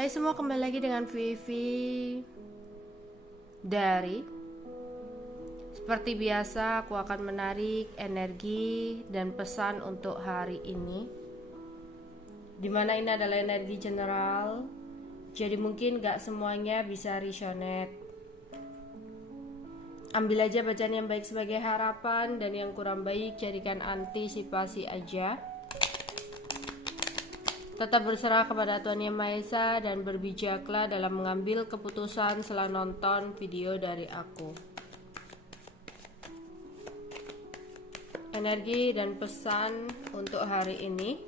Hai semua, kembali lagi dengan Vivi dari seperti biasa aku akan menarik energi dan pesan untuk hari ini, dimana ini adalah energi general, jadi mungkin gak semuanya bisa resonate. Ambil aja bacaan yang baik sebagai harapan, dan yang kurang baik jadikan antisipasi aja. Tetap berserah kepada Tuhan Yang Maha Esa dan berbijaklah dalam mengambil keputusan setelah nonton video dari aku. Energi dan pesan untuk hari ini.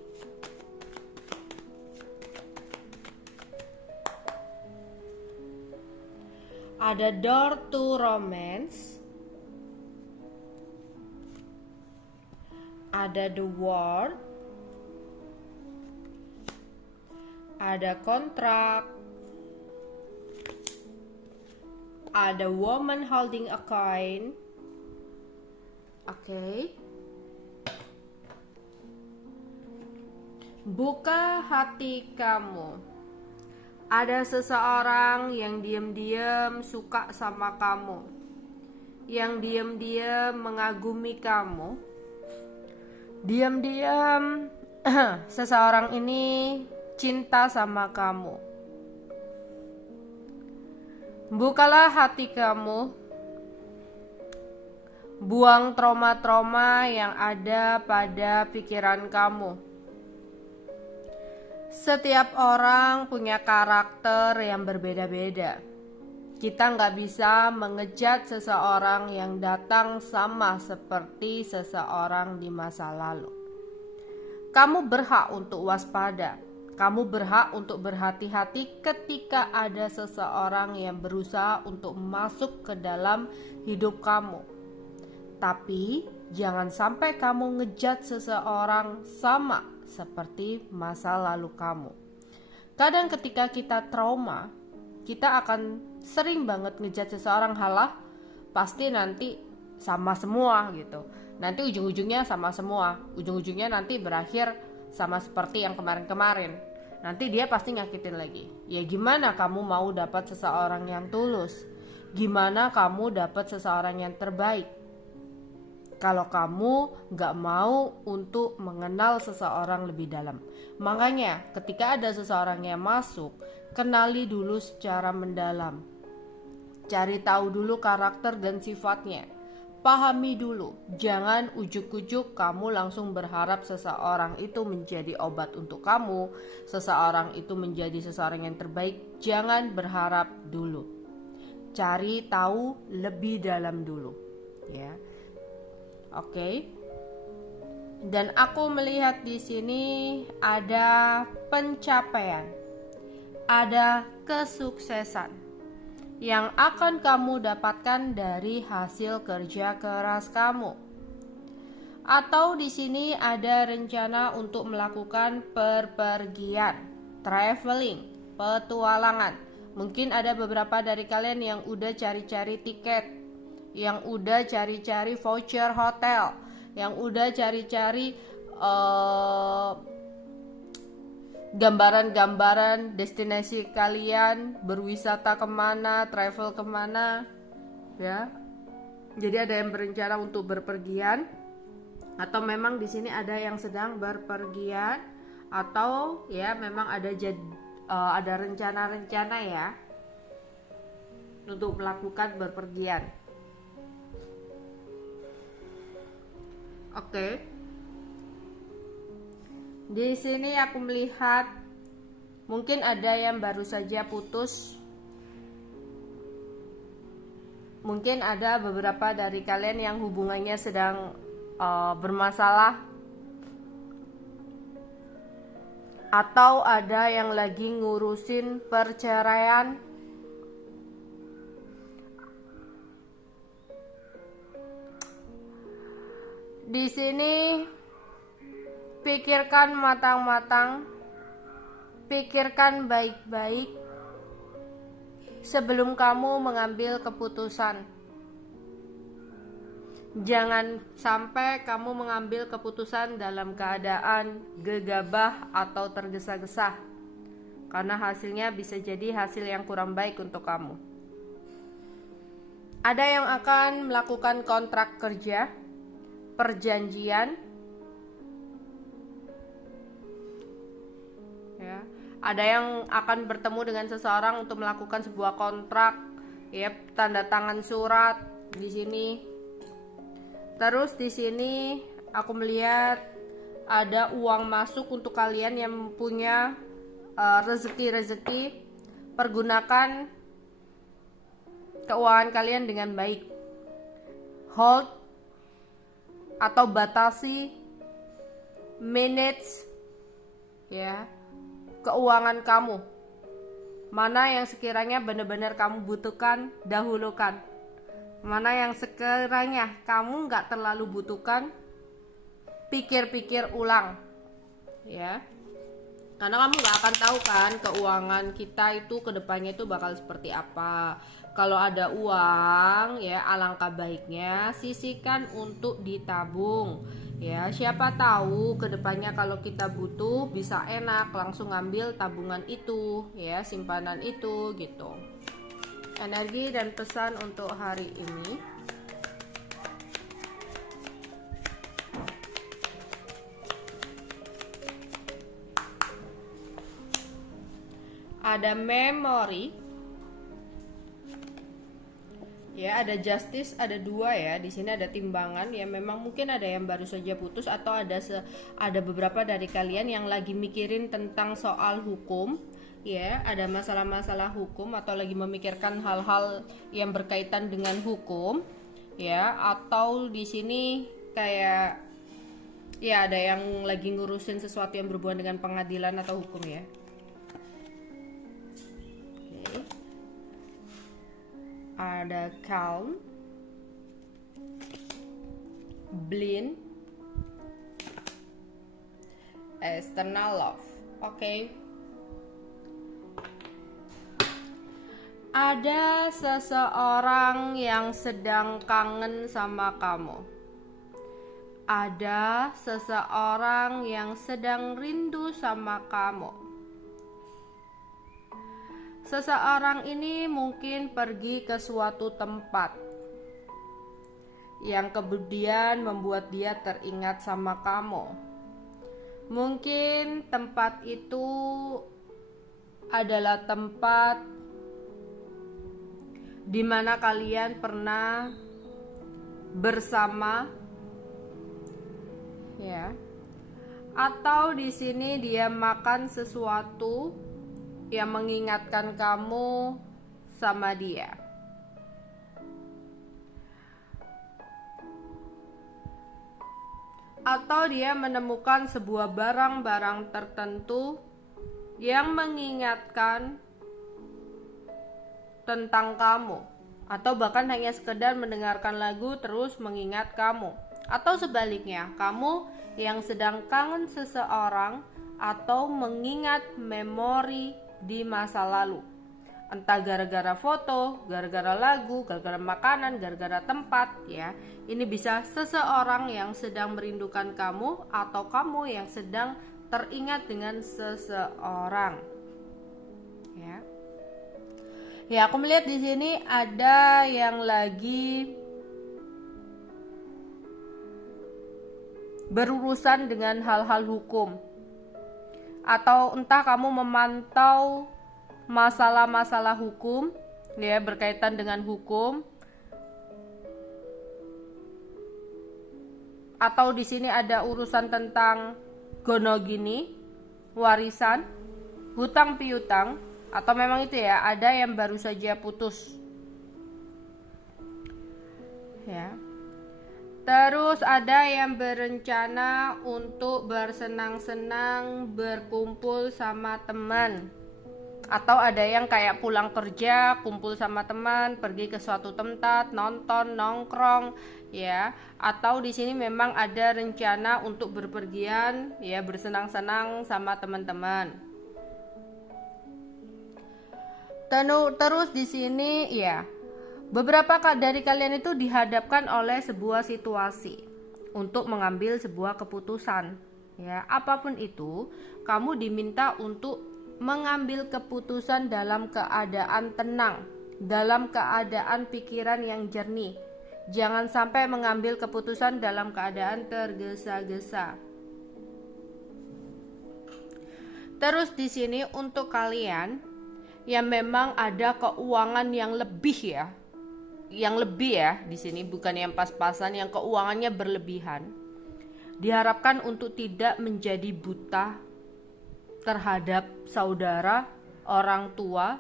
Ada door to romance. Ada the world. Ada kontrak, ada woman holding a coin. Oke. Buka hati kamu. Ada seseorang yang diam-diam suka sama kamu, yang diam-diam mengagumi kamu. Diam-diam seseorang ini cinta sama kamu. Bukalah hati kamu. Buang trauma-trauma yang ada pada pikiran kamu. Setiap orang punya karakter yang berbeda-beda. Kita nggak bisa mengejat seseorang yang datang sama seperti seseorang di masa lalu. Kamu berhak untuk waspada. Kamu berhak untuk berhati-hati ketika ada seseorang yang berusaha untuk masuk ke dalam hidup kamu. Tapi jangan sampai kamu ngejat seseorang sama seperti masa lalu kamu. Kadang ketika kita trauma, kita akan sering banget ngejat seseorang, halah pasti nanti sama semua gitu. Nanti ujung-ujungnya sama semua. Ujung-ujungnya nanti berakhir sama seperti yang kemarin-kemarin. Nanti dia pasti nyakitin lagi. Ya gimana kamu mau dapat seseorang yang tulus? Gimana kamu dapat seseorang yang terbaik? Kalau kamu gak mau untuk mengenal seseorang lebih dalam. Makanya ketika ada seseorang yang masuk, kenali dulu secara mendalam. Cari tahu dulu karakter dan sifatnya. Pahami dulu, jangan ujuk-ujuk kamu langsung berharap seseorang itu menjadi obat untuk kamu, seseorang itu menjadi seseorang yang terbaik. Jangan berharap dulu. Cari tahu lebih dalam dulu, ya. Oke. Dan aku melihat di sini ada pencapaian, ada kesuksesan yang akan kamu dapatkan dari hasil kerja keras kamu. Atau di sini ada rencana untuk melakukan perpergian, traveling, petualangan. Mungkin ada beberapa dari kalian yang udah cari-cari tiket, yang udah cari-cari voucher hotel, yang udah cari-cari gambaran-gambaran destinasi kalian, berwisata kemana, travel kemana, ya. Jadi ada yang berencana untuk berpergian, atau memang di sini ada yang sedang berpergian, atau ya memang ada rencana-rencana ya untuk melakukan berpergian. Oke. Di sini aku melihat mungkin ada yang baru saja putus. Mungkin ada beberapa dari kalian yang hubungannya sedang bermasalah. Atau ada yang lagi ngurusin perceraian. Di sini pikirkan matang-matang, pikirkan baik-baik sebelum kamu mengambil keputusan. Jangan sampai kamu mengambil keputusan dalam keadaan gegabah atau tergesa-gesa. karena hasilnya bisa jadi hasil yang kurang baik untuk kamu. Ada yang akan melakukan kontrak kerja, perjanjian, ya. Ada yang akan bertemu dengan seseorang untuk melakukan sebuah kontrak, ya, tanda tangan surat di sini. Terus di sini aku melihat ada uang masuk untuk kalian yang punya rezeki-rezeki. Pergunakan keuangan kalian dengan baik. Hold atau batasi, manage, ya, keuangan kamu. Mana yang sekiranya benar-benar kamu butuhkan, dahulukan. Mana yang sekiranya kamu nggak terlalu butuhkan, pikir-pikir ulang, ya. Karena kamu nggak akan tahu kan keuangan kita itu kedepannya itu bakal seperti apa. Kalau ada uang, ya, alangkah baiknya sisihkan untuk ditabung. Ya, siapa tahu kedepannya kalau kita butuh bisa enak langsung ngambil tabungan itu, ya, simpanan itu gitu. Energi dan pesan untuk hari ini. Ada memory, ya, ada justice, ada dua, ya. Di sini ada timbangan, ya. Memang mungkin ada yang baru saja putus atau ada beberapa dari kalian yang lagi mikirin tentang soal hukum, ya. Ada masalah-masalah hukum atau lagi memikirkan hal-hal yang berkaitan dengan hukum, ya. Atau di sini kayak, ya, ada yang lagi ngurusin sesuatu yang berhubungan dengan pengadilan atau hukum, ya. Ada calm, blind, external love. Oke. Ada seseorang yang sedang kangen sama kamu. Ada seseorang yang sedang rindu sama kamu. Seseorang ini mungkin pergi ke suatu tempat yang kemudian membuat dia teringat sama kamu. Mungkin tempat itu adalah tempat di mana kalian pernah bersama, ya. Atau di sini dia makan sesuatu yang mengingatkan kamu sama dia. Atau dia menemukan sebuah barang-barang tertentu yang mengingatkan tentang kamu. Atau bahkan hanya sekedar mendengarkan lagu terus mengingat kamu. Atau sebaliknya, kamu yang sedang kangen seseorang atau mengingat memori di masa lalu, entah gara-gara foto, gara-gara lagu, gara-gara makanan, gara-gara tempat, ya. Ini bisa seseorang yang sedang merindukan kamu atau kamu yang sedang teringat dengan seseorang, ya. Ya, aku melihat di sini ada yang lagi berurusan dengan hal-hal hukum. Atau entah kamu memantau masalah-masalah hukum, ya, berkaitan dengan hukum. Atau di sini ada urusan tentang gonogini, warisan, hutang piutang, atau memang itu, ya, ada yang baru saja putus, ya. Terus ada yang berencana untuk bersenang-senang, berkumpul sama teman. Atau ada yang kayak pulang kerja, kumpul sama teman, pergi ke suatu tempat, nonton, nongkrong, ya. Atau di sini memang ada rencana untuk berpergian, ya, bersenang-senang sama teman-teman. Terus di sini, ya, beberapa dari kalian itu dihadapkan oleh sebuah situasi untuk mengambil sebuah keputusan, ya. Apapun itu, kamu diminta untuk mengambil keputusan dalam keadaan tenang, dalam keadaan pikiran yang jernih. Jangan sampai mengambil keputusan dalam keadaan tergesa-gesa. Terus di sini untuk kalian yang memang ada keuangan yang lebih ya. Yang lebih ya, di sini bukan yang pas-pasan, yang keuangannya berlebihan. Diharapkan untuk tidak menjadi buta terhadap saudara, orang tua,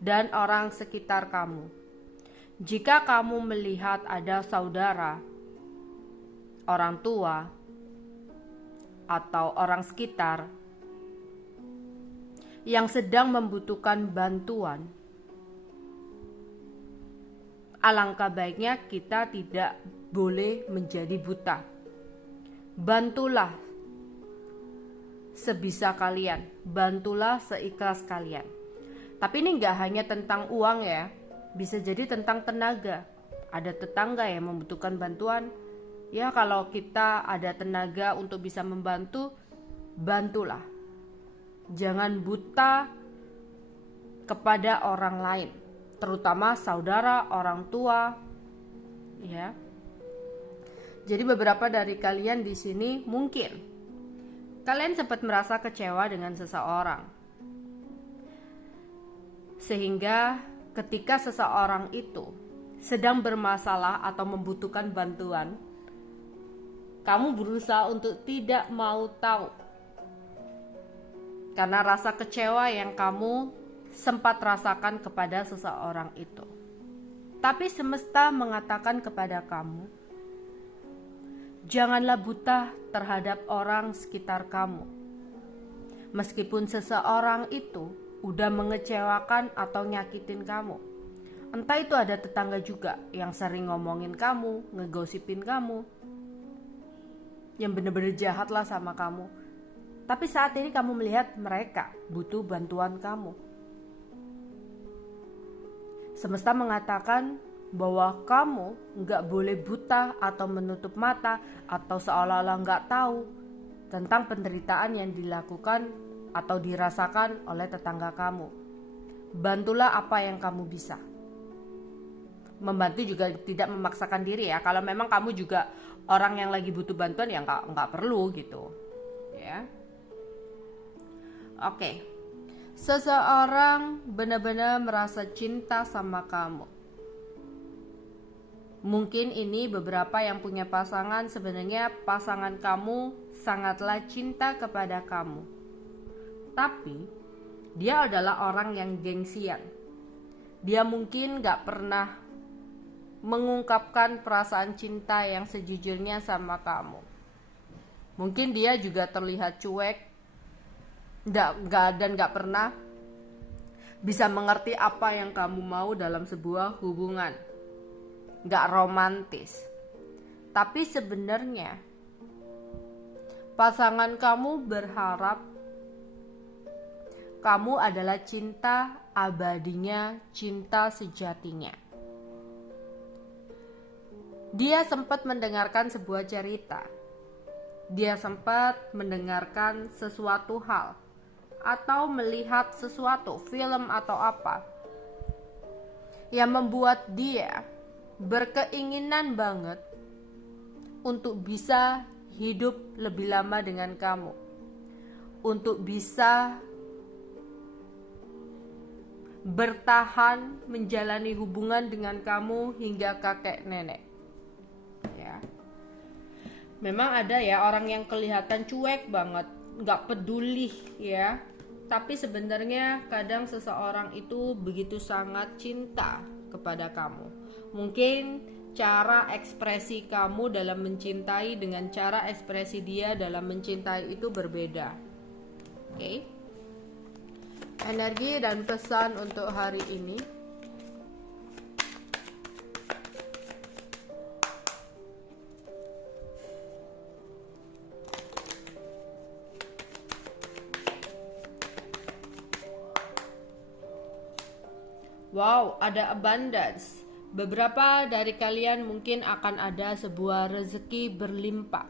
dan orang sekitar kamu. Jika kamu melihat ada saudara, orang tua, atau orang sekitar yang sedang membutuhkan bantuan, alangkah baiknya kita tidak boleh menjadi buta. Bantulah sebisa kalian, bantulah seikhlas kalian. Tapi ini gak hanya tentang uang ya, bisa jadi tentang tenaga. Ada tetangga yang membutuhkan bantuan, ya kalau kita ada tenaga untuk bisa membantu, bantulah. Jangan buta kepada orang lain, terutama saudara, orang tua, ya. Jadi beberapa dari kalian di sini mungkin kalian sempat merasa kecewa dengan seseorang, sehingga ketika seseorang itu sedang bermasalah atau membutuhkan bantuan, kamu berusaha untuk tidak mau tahu karena rasa kecewa yang kamu sempat rasakan kepada seseorang itu. Tapi semesta mengatakan kepada kamu, janganlah buta terhadap orang sekitar kamu. Meskipun seseorang itu udah mengecewakan atau nyakitin kamu. Entah itu ada tetangga juga yang sering ngomongin kamu, ngegosipin kamu, yang bener-bener jahat lah sama kamu. Tapi saat ini kamu melihat mereka butuh bantuan kamu. Semesta mengatakan bahwa kamu gak boleh buta atau menutup mata atau seolah-olah gak tahu tentang penderitaan yang dilakukan atau dirasakan oleh tetangga kamu. Bantulah apa yang kamu bisa. Membantu juga tidak memaksakan diri ya. Kalau memang kamu juga orang yang lagi butuh bantuan ya gak perlu gitu ya. Oke. Seseorang benar-benar merasa cinta sama kamu. Mungkin ini beberapa yang punya pasangan, sebenarnya pasangan kamu sangatlah cinta kepada kamu. Tapi dia adalah orang yang gengsian. Dia mungkin gak pernah mengungkapkan perasaan cinta yang sejujurnya sama kamu. Mungkin dia juga terlihat cuek dan gak pernah bisa mengerti apa yang kamu mau dalam sebuah hubungan. Gak romantis. Tapi sebenarnya pasangan kamu berharap kamu adalah cinta abadinya, cinta sejatinya. Dia sempat mendengarkan sebuah cerita. Dia sempat mendengarkan sesuatu hal atau melihat sesuatu, film atau apa, yang membuat dia berkeinginan banget untuk bisa hidup lebih lama dengan kamu, untuk bisa bertahan menjalani hubungan dengan kamu hingga kakek nenek. Ya. Memang ada ya orang yang kelihatan cuek banget, gak peduli ya. Tapi sebenarnya kadang seseorang itu begitu sangat cinta kepada kamu. Mungkin cara ekspresi kamu dalam mencintai dengan cara ekspresi dia dalam mencintai itu berbeda. Oke. Energi dan pesan untuk hari ini. Wow, ada abundance. Beberapa dari kalian mungkin akan ada sebuah rezeki berlimpah.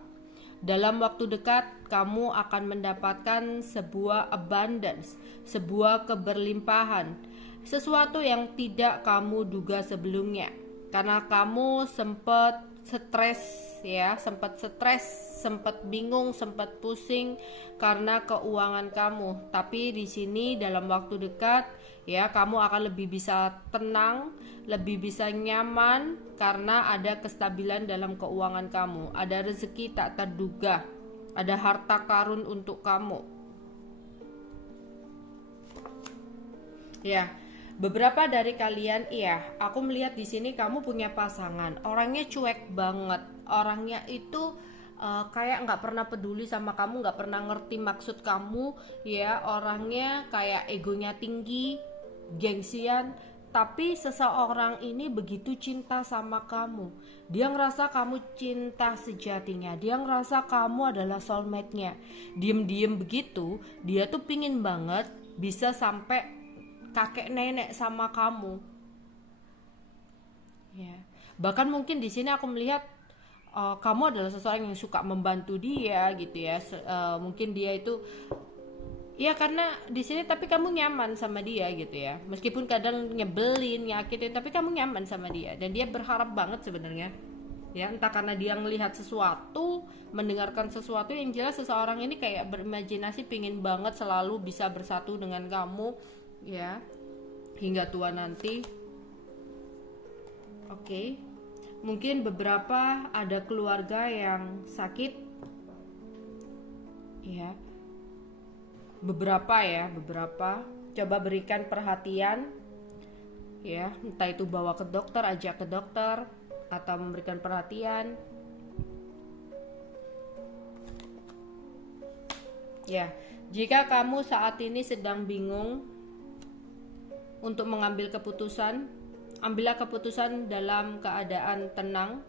Dalam waktu dekat, kamu akan mendapatkan sebuah abundance, sebuah keberlimpahan, sesuatu yang tidak kamu duga sebelumnya. Karena kamu sempat stres ya, sempat bingung, sempat pusing karena keuangan kamu. Tapi di sini dalam waktu dekat ya, kamu akan lebih bisa tenang, lebih bisa nyaman karena ada kestabilan dalam keuangan kamu. Ada rezeki tak terduga, ada harta karun untuk kamu. Ya, beberapa dari kalian, iya, aku melihat di sini kamu punya pasangan. Orangnya cuek banget. Orangnya itu kayak nggak pernah peduli sama kamu, nggak pernah ngerti maksud kamu. Ya, orangnya kayak egonya tinggi, gengsian. Tapi seseorang ini begitu cinta sama kamu. Dia ngerasa kamu cinta sejatinya. Dia ngerasa kamu adalah soulmate-nya. Diem-diem begitu, dia tuh pingin banget bisa sampai kakek nenek sama kamu. Ya. Bahkan mungkin di sini aku melihat kamu adalah seseorang yang suka membantu dia gitu ya. Mungkin dia itu ya karena di sini tapi kamu nyaman sama dia gitu ya. Meskipun kadang nyebelin, nyakitin, tapi kamu nyaman sama dia dan dia berharap banget sebenarnya. Ya, entah karena dia melihat sesuatu, mendengarkan sesuatu, yang jelas seseorang ini kayak berimajinasi pingin banget selalu bisa bersatu dengan kamu ya hingga tua nanti. Oke. Mungkin beberapa ada keluarga yang sakit ya. Beberapa coba berikan perhatian ya, entah itu bawa ke dokter, ajak ke dokter atau memberikan perhatian. Ya, jika kamu saat ini sedang bingung untuk mengambil keputusan, ambillah keputusan dalam keadaan tenang,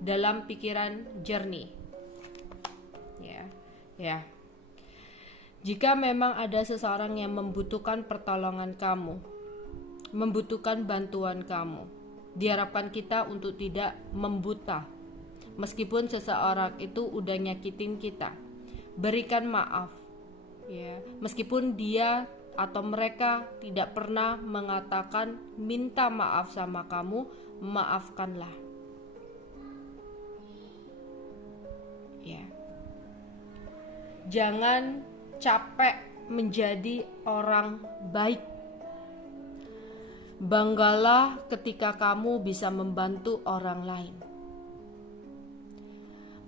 dalam pikiran jernih. Ya. Jika memang ada seseorang yang membutuhkan pertolongan kamu, membutuhkan bantuan kamu, diharapkan kita untuk tidak membuta. Meskipun seseorang itu udah nyakitin kita, berikan maaf. Ya, meskipun dia atau mereka tidak pernah mengatakan minta maaf sama kamu, maafkanlah. Ya. Jangan capek menjadi orang baik. Banggalah ketika kamu bisa membantu orang lain.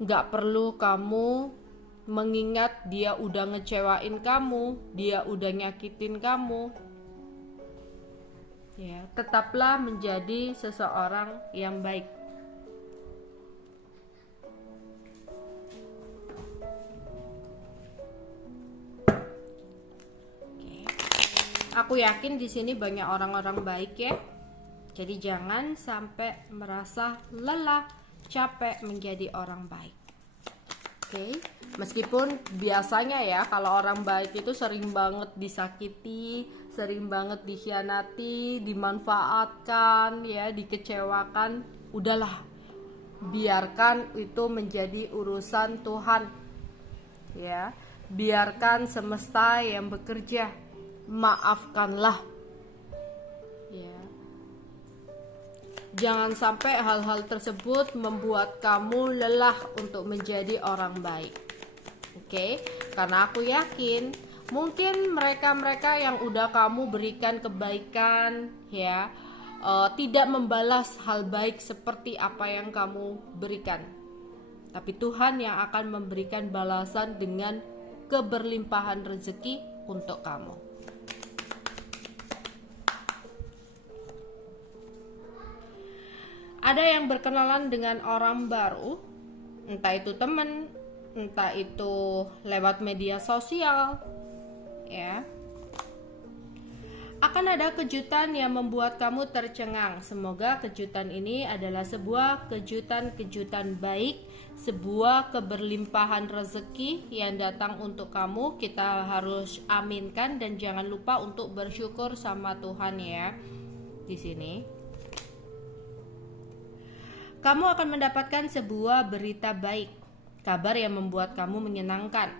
Gak perlu kamu mengingat dia udah ngecewain kamu, dia udah nyakitin kamu. Ya, tetaplah menjadi seseorang yang baik. Oke. Aku yakin di sini banyak orang-orang baik ya. Jadi jangan sampai merasa lelah, capek menjadi orang baik. Oke. Meskipun biasanya ya kalau orang baik itu sering banget disakiti, sering banget dikhianati, dimanfaatkan ya, dikecewakan. Udahlah, biarkan itu menjadi urusan Tuhan ya. Biarkan semesta yang bekerja. Maafkanlah ya. Jangan sampai hal-hal tersebut membuat kamu lelah untuk menjadi orang baik. Oke, karena aku yakin mungkin mereka-mereka yang udah kamu berikan kebaikan ya, tidak membalas hal baik seperti apa yang kamu berikan. Tapi Tuhan yang akan memberikan balasan dengan keberlimpahan rezeki untuk kamu. Ada yang berkenalan dengan orang baru, entah itu teman, entah itu lewat media sosial, ya. Akan ada kejutan yang membuat kamu tercengang. Semoga kejutan ini adalah sebuah kejutan baik, sebuah keberlimpahan rezeki yang datang untuk kamu. Kita harus aminkan dan jangan lupa untuk bersyukur sama Tuhan ya. Di sini kamu akan mendapatkan sebuah berita baik. kabar yang membuat kamu menyenangkan.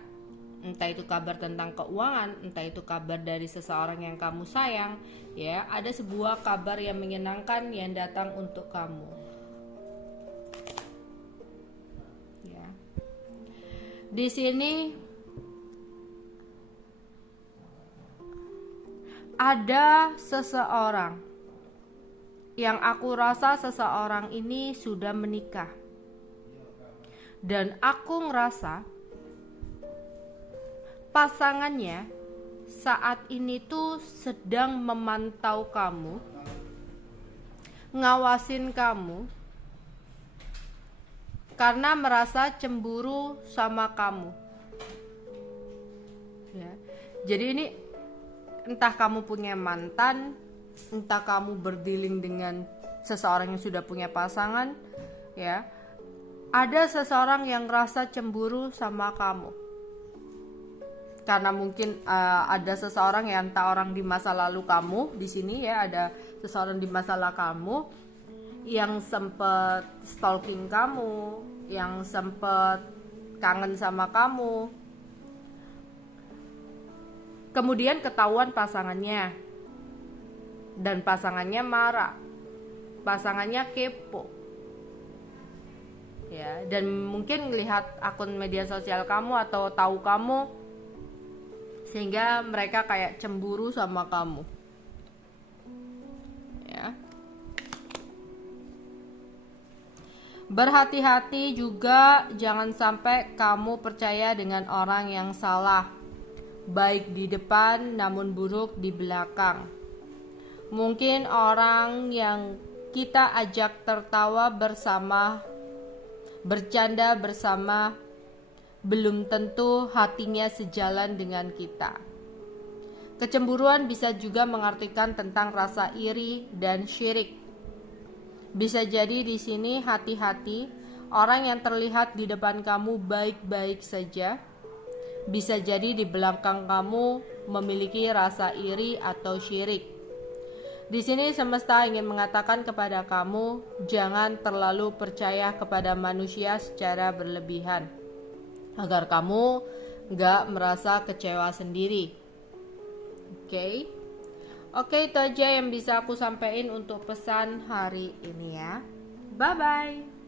Entah itu kabar tentang keuangan, entah itu kabar dari seseorang yang kamu sayang, ya, ada sebuah kabar yang menyenangkan yang datang untuk kamu. Ya. Di sini ada seseorang yang aku rasa seseorang ini sudah menikah. Dan aku ngerasa pasangannya saat ini tuh sedang memantau kamu, ngawasin kamu, karena merasa cemburu sama kamu. Ya. Jadi ini entah kamu punya mantan, entah kamu berdealing dengan seseorang yang sudah punya pasangan, ya. Ada seseorang yang rasa cemburu sama kamu. Karena mungkin ada seseorang yang entah orang di masa lalu kamu di sini, ya, ada seseorang di masa lalu kamu yang sempet stalking kamu, yang sempet kangen sama kamu. Kemudian ketahuan pasangannya dan pasangannya marah, pasangannya kepo, ya, dan mungkin melihat akun media sosial kamu atau tahu kamu, sehingga mereka kayak cemburu sama kamu, ya. Berhati-hati juga, jangan sampai kamu percaya dengan orang yang salah, baik di depan namun buruk di belakang. Mungkin orang yang kita ajak tertawa bersama, bercanda bersama, belum tentu hatinya sejalan dengan kita. Kecemburuan bisa juga mengartikan tentang rasa iri dan syirik. Bisa jadi di sini hati-hati, orang yang terlihat di depan kamu baik-baik saja, bisa jadi di belakang kamu memiliki rasa iri atau syirik. Di sini semesta ingin mengatakan kepada kamu, jangan terlalu percaya kepada manusia secara berlebihan, agar kamu gak merasa kecewa sendiri. Oke, itu aja yang bisa aku sampaikan untuk pesan hari ini, ya. Bye-bye.